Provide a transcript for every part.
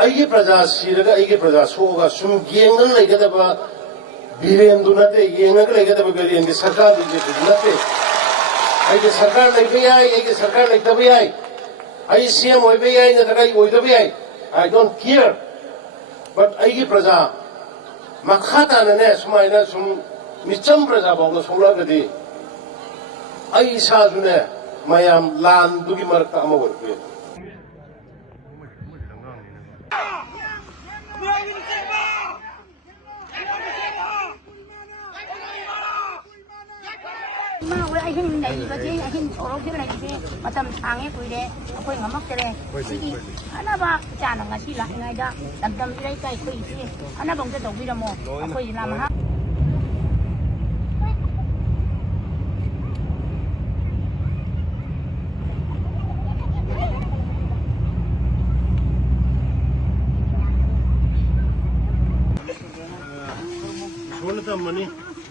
ꯑꯩꯒꯤ ꯄ꯭ꯔꯖꯥ ꯁꯤꯔꯒ ꯑꯩꯒꯤ ꯄ꯭ꯔꯖꯥ ꯁꯣꯛꯑꯒ ꯁꯨꯝ ꯌꯦꯡꯗꯅ ꯂꯩꯒꯗꯕ ꯕꯤꯔꯦꯟꯗꯨ ꯅꯠꯇꯦ, ꯌꯦꯡꯉꯒ ꯂꯩꯒꯗꯕ ꯕꯤꯔꯦꯟꯒꯤ ꯁꯔꯀꯥꯔ ꯕꯤꯖꯦꯄꯤꯗꯨ ꯅꯠꯇꯦ. ꯑꯩꯒꯤ ꯁꯔꯀꯥꯔ ꯂꯩꯕ ꯌꯥꯏ, ꯑꯩꯒꯤ ꯁꯔꯀꯥꯔ ꯂꯩꯇꯕ ꯌꯥꯏ, ꯑꯩ ꯁꯤಎꯝ ꯑꯣꯏꯕ ꯌꯥꯏ ꯅꯠꯇ꯭ꯔꯒ ꯑꯩ ꯑꯣꯏꯗꯕ ꯌꯥꯏ. I don't care. But ꯑꯩꯒꯤ ꯄ꯭ꯔꯖꯥ makha tanane sumaina sum micham praja bawna solagadi ai isajune mayam lan dugi marakta ama warpe ꯑꯍꯤꯡ ꯂꯩꯔꯤꯕꯁꯦ ꯑꯍꯤꯡ ꯁꯣꯔꯣꯛꯁꯤꯗ ꯂꯩꯔꯤꯁꯦ ꯃꯇꯝ ꯁꯥꯡꯉꯦ ꯀꯨꯏꯔꯦ ꯑꯩꯈꯣꯏ ꯉꯝꯃꯛꯇꯔꯦ. ꯁꯤꯒꯤ ꯐꯅꯕ ꯏꯆꯥꯅ ꯉꯁꯤ ꯂꯥꯛꯏꯉꯩꯗ ꯂꯝꯗꯝ ꯏꯔꯩꯀꯥꯏ ꯑꯩꯈꯣꯏꯁꯤ ꯐꯅꯕ ꯑꯝꯇ ꯇꯧꯕꯤꯔꯝꯃꯣ. ꯑꯩꯈꯣꯏ ꯂꯥꯃꯍꯥ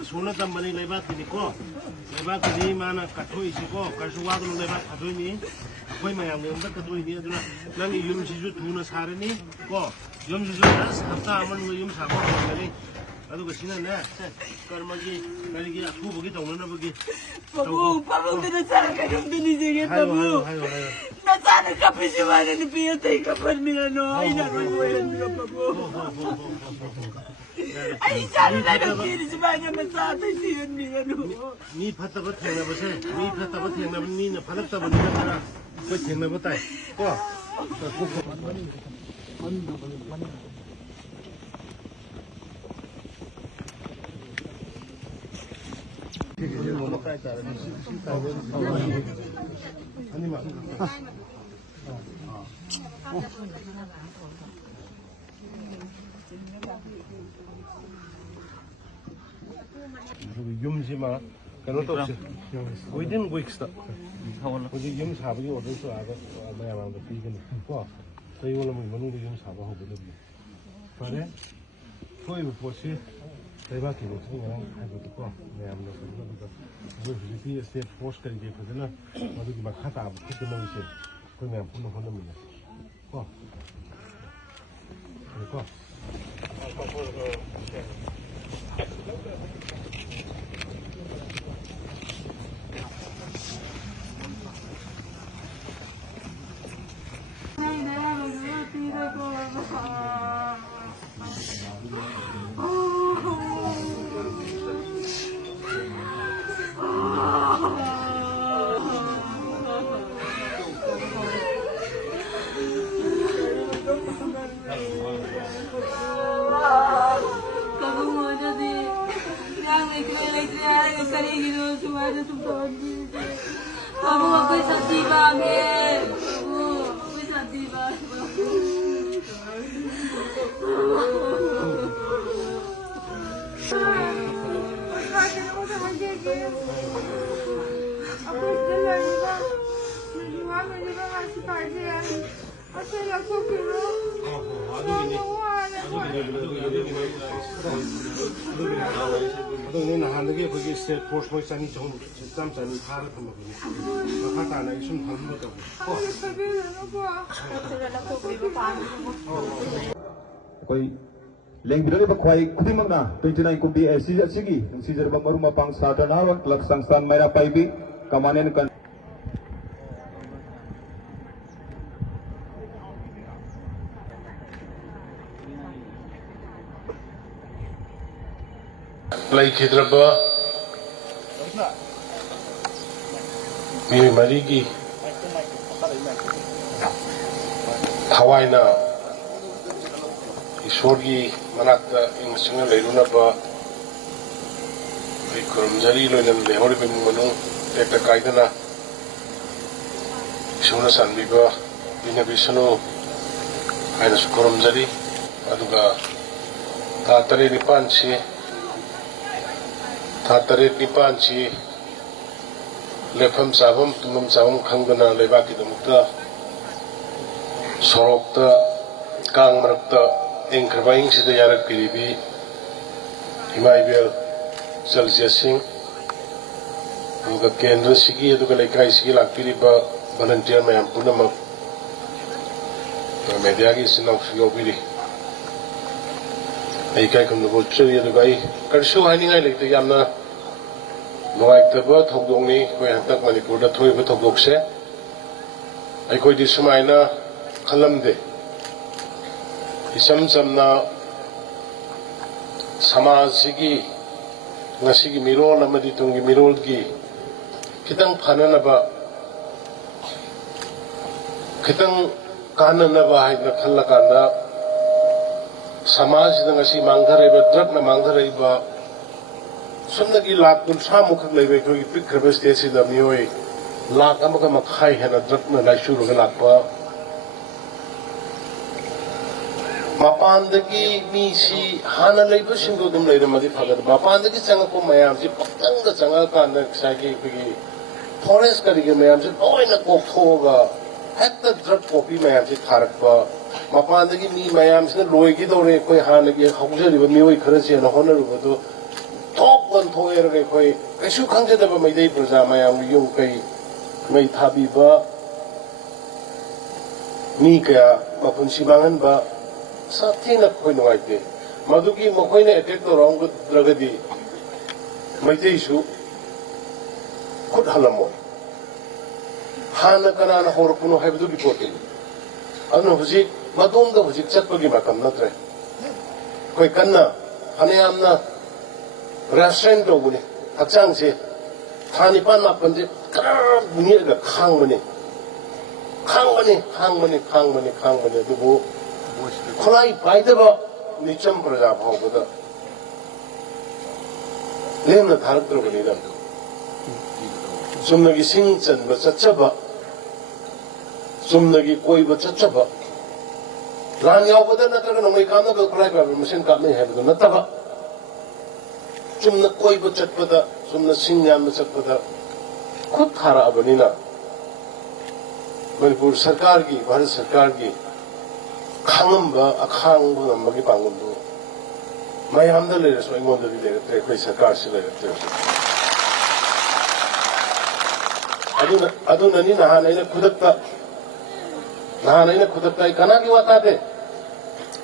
Sona tambani lebat kini ko lebat kini mana katoi si ko kasuwa ko lebat katoi ni koi mayam ne umda katoi ni aduna nang yum si ju thuna sare ni ko yum si ju nas hafta aman yum sa ko ngani adu ko sina ne karma gi kali gi aku bagi tawna na bagi Babu de sara ka dum de ni jege babu na sara ka pisi mana ni piya tai ka par mi no ai na ro mo en babu ai sara na ka pisi mana na sara tai si en mi no ni phata ba thengna ba se ni phata ba thengna ba ni na phalak ta ba ni na ko thengna ba tai ko Yumsima cannot within weeks. Yum Sabi or those around the vegan. So you will move the Yum Saba over the view. Father, for you for she, they back in the I go to go. They have no be a state force can give for dinner. What do you make cut out? Put the money. Come and put on the minute. Go. Go. Kamu aku sedih banget. Aku sedih banget. Nahanagi bagi state force mo sani chon cham sani phara thama bagi makha na isum thammo to koi lengbirani ba khwai khudimangna 29 kumbi asi asigi sijar ba maru mapang satana wa klak sangstan mera paibi kamanen kan Laikidraba Mimi Marigi Hawaii Ishorgi Manaka in Singa Lerunaba Kurumjari Loyan Lehori Manu Teta Kaidana Shuna Sanbiba Vinabisano Hainas Kurumjari Aduga Tatari Nipanchi Tatari Nipanchi Lefam Savam Tumum Savam Kangana Levaki Dumukta Sorokta Kang Marakta Inkravaing Sida Yarak Piribi Himaibel Celsius Singh Duga Kendra Sigi Duga Lekai Sigi Lakpiriba Volunteer Mayam Punamak ꯃꯦꯗꯤꯌꯥꯒꯤ ꯏꯆꯤꯟ ꯏꯅꯥꯎꯁꯨ ꯌꯥꯎꯕꯤꯔꯤ ꯑꯩ ꯏꯀꯥꯏꯈꯨꯝꯅꯕ ꯎꯠꯆꯔꯤ ꯑꯗꯨꯒ ꯑꯩ ꯀꯔꯤꯁꯨ ꯍꯥꯏꯅꯤꯡꯉꯥꯏ ꯂꯩꯇꯦ ꯌꯥꯝꯅ ꯅꯨꯡꯉꯥꯏꯇꯕ ꯊꯧꯗꯣꯛꯅꯤ ꯑꯩꯈꯣꯏ ꯍꯟꯗꯛ ꯃꯅꯤꯄꯨꯔꯗ ꯊꯣꯛꯏꯕ ꯊꯧꯗꯣꯛꯁꯦ ꯑꯩꯈꯣꯏꯗꯤ ꯁꯨꯃꯥꯏꯅ ꯈꯜꯂꯝꯗꯦ ꯏꯆꯝ ꯆꯝꯅ ꯁꯃꯥꯖꯁꯤꯒꯤ ꯉꯁꯤꯒꯤ ꯃꯤꯔꯣꯜ ꯑꯃꯗꯤ ꯇꯨꯡꯒꯤ ꯃꯤꯔꯣꯜꯒꯤ खितंग फननबा खितंग काननबा हाइना खल्लकांदा समाजदा ngasi मांगधरैबा ड्रगना मांगधरैबा सुंदगी लाख 30 मुखक लैबे कोई पिखरबा स्टेटसिदा मियोय लाख अमगा मखाय हेना ड्रगना लाइसुरगा लाखबा मापानदगी मीसी हाना लैबा सिंगो दुम लैरमदि फगद मापानदगी चंगको मयामसि पक्तंग चंगा कांदा सागी पिगी फॉरेस्ट करिगे मयामसि लोइना कोकथोगा हेक्ता ड्रग कॉपी मयामसि थारकबा मापानदगी मी मयामसिना लोइगी दौरे कोई हानगी हौजरिबा मियोय खरसेना होनरुबदो थोक वन थोयरगे कोई कैसु खंगजदबा मैदै प्रजा मयाम युम कई मै थाबीबा मी कया मपुनसि मांगनबा साथीना कोई नुआइते मधुकी मखोइना अटैक तौरगदी मैतैसु खुद हलमो हाना कनाना होरपुनो हाइबदुगी पोटी अनु हुजिक मदोंदा हुजिक चटपगी मतम नत्रे कोई कन्ना हनेयामना रेस्टोरेंट तौबने हक्चांगसे थानी पान मापनजे कनिगा खांगबने दुबो खुलाई पाइदबा निचम प्रजा भावबदा लेमना थारकद्रबनिदा चुम्नगी सिंग चनबा चचबा चुम्नगी कोइबा चचबा लान यावबदा नत्रगा नोंगै कामनबा खुलाई पाइबा मसिन कामनै हाइबदो नतबा चुम्ना कोइबा चटपदा चुम्ना सिंग यामना चटपदा खुद थाराबनिना मणिपुर सरकार की भारत सरकार की खांगंबा अखांग ngambagi pangundu mayamda lereso ingonda di lerate koi sarkar si lerate aduna ni nahanaina khudakta kanagi watate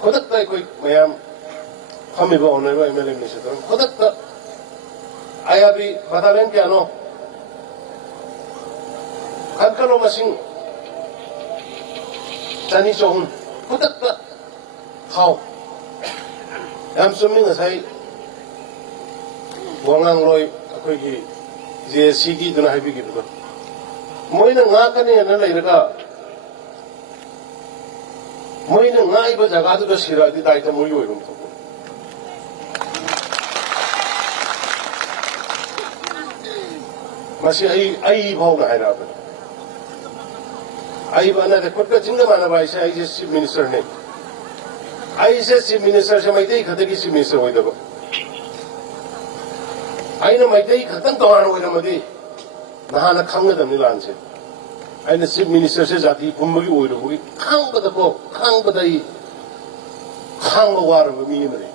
khudakta koi mayam hamiba onaiba MLA ni se khudakta ayabi badalen kyano kankalo masing chani chohun खुदक्ता हाउ याम सुमिंग असai wangang loi akoi gi JC gi duna haibi gi do moina nga kane na lairaga moina nga iba jaga du sira di dai ta moi oirum to masi ai bhau ga haira ba आई बना दे खुद का चिंगा माना भाई से I chief minister ने आई से chief minister से मैते खते की चीफ मिनिस्टर होई दबो आई न मैते खतन तोहान होई रमदी नहाना खंग दमनि लान से आई न चीफ मिनिस्टर से जाति पुम्बगी होई रबो खंग बदबो खंग बदई खंग वारबो मी मरे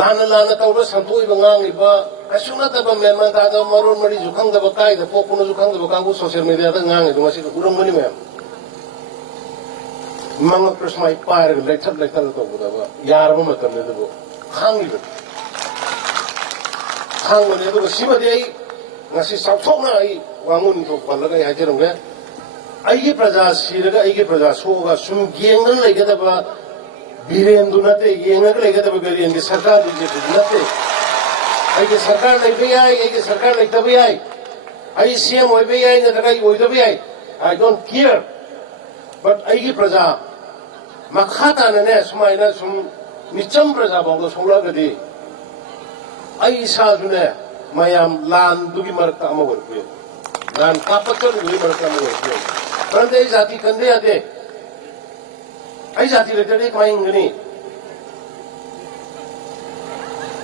लाना तौर संतोई बंगांगी बा असुना तब मेमा ताद मरुन मरी जुखंग दब काय द पोकुनो जुखंग दब कांगु सोशल मीडिया द ngangi दु मसी उरम गनि मैम मंग प्रश्नai पार लेथप तो बुदब यार म मतम ने दबो खांगी ब खांग ने दबो सिबदि आई ngasi साउथोना आई वांगुन तो पलगा आई हाजरंगे आइगे प्रजा सिरगा आइगे प्रजा सोगा सुम गेंगन लेगदबा बिरेंदु नते येंगक लेगदबा गरियन की सरकार दिजे नते आइगे सरकार लेबे आई आइगे सरकार लेतबे आई आई सीएम होइबे आई नतगा होइदबे आई आई डोंट केयर बट आइगे प्रजा मखाता ने सुमाइना सुम निचम प्रजा बावदो सोलागदि आई साजुने मयाम लान दुगी मरता अमा वरपे लान कापचल दुगी मरता अमा वरपे परंतु आई जाति कंदे आते आई जाति लेतदे काइंगनी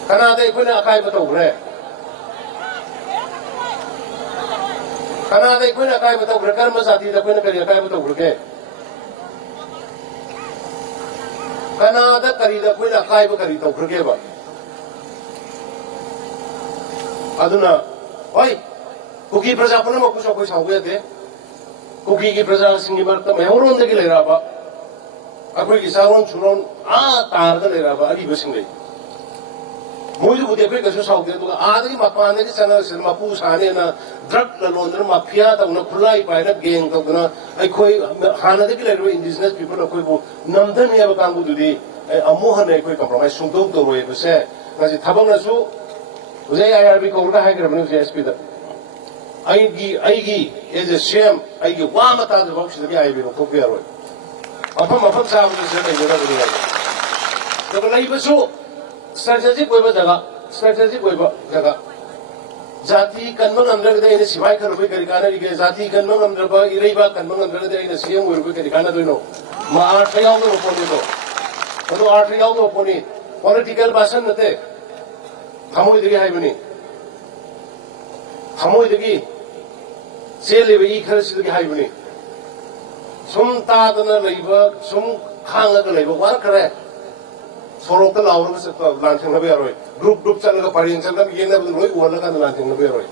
कनादे कोने अकाय बतौरे कनादे कोने अकाय बतौरे कर्म जाति द कोने करी अकाय बतौरे कनादा करी द कोने अकाय बकरी तौरे बा अदुना ओय कुकी प्रजा पुनम कुसो कोइ साउगे दे कुकी की प्रजासिंग की मरता महरों दे के ले रहा बा अकोई की सारों चुनों तार का ले रहा बा अली बसिंग ले मुझे बुद्धि पे कसो साउथ तो आदि मपाने की चना से मपू साने ना ड्रग ललोंदर माफिया तक ना खुलाई पायरा गेंग तक ना अकोई हाना दे के ले रहा इंडिजिनस पीपल अकोई वो नमदन या बकांगु दुदी अमोहन है कोई कंप्रोमाइज सुंदों तो रोए बसे kasi thabang na su uzay IRB ko urga hai grabnu JSP da aigi is a shame aigi wa mata da bawshi da IRB ko ko yaro afam sa bu se da gora gora da ba lai basu strategic weba jaga jati kanmang amra da ine sibai kar bai kari kana ri jati kanmang amra ba irei ba kanmang amra da ine CM wer bai kari kana doino ma arthayau no poni to to arthayau no poni political person nate thamoi degi haibani thamoi degi sele be khar sidegi haibani sum ta dana leiba sum khanga ga leiba war kare sorok ta lawr se lan thang nabe aroi group chal ga paring chal ga yena bu roi wala ka lan thang nabe aroi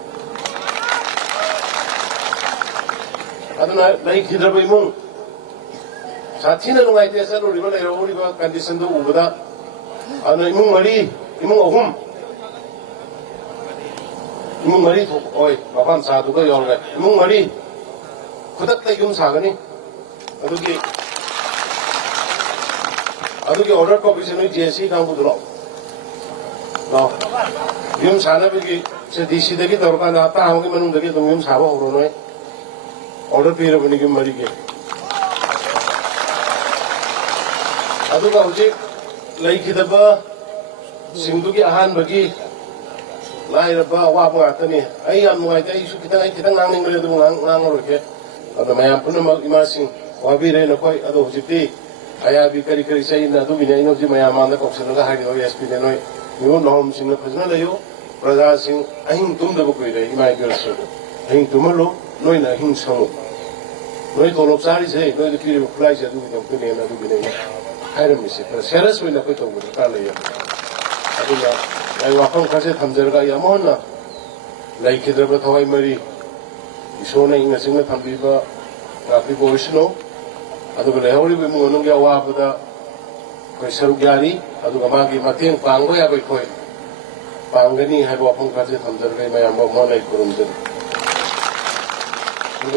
aduna lai khidra bai mung sathina nungai te sa ro riba lai ro riba condition do ubada ano imong mari imong ahum imong mari to oi mapam sa du ga yor ga imong mari khudak ta yum sa ga ni adugi order copy se noi JC ka bu do no yum sa na bi se DC de ki tor ka na ta hong ki manung de ki tum yum sa ba ro noi order pi ro ni ki mari ke aduga hoji lai khidaba singdugi ahan bagi lai raba wa ba tani ai am nuai tai su kitang nang ning le du ngang ro ke ado mayam punama imasing wa bi re na koi ado hojiti aya bi kari sai na du bi ne ino ji mayam ma na ko sen ga ha ri SP ne noi yo nom sing na phajna le yo praja sing ahing tum da ko re imai ger su ahing tumalo noi na hing samu noi to lop sari se noi de kiri fly se du ko ne na du bi ne 하이름 미시 세라스 위나 거기 또 깔려요. 아주가 아이 와콘 카세 탐저가 야모나 라이키드버 더와이 머리 이소네 인가싱나 탐비바 라피 보이스노 아두가 레오리 비무 오는 게 와보다 그 서루갸리 아두가 마기 마팅 방고야 거기 거기 방거니 하고 와콘 카세 탐저가 마야 뭐 뭐네 그런들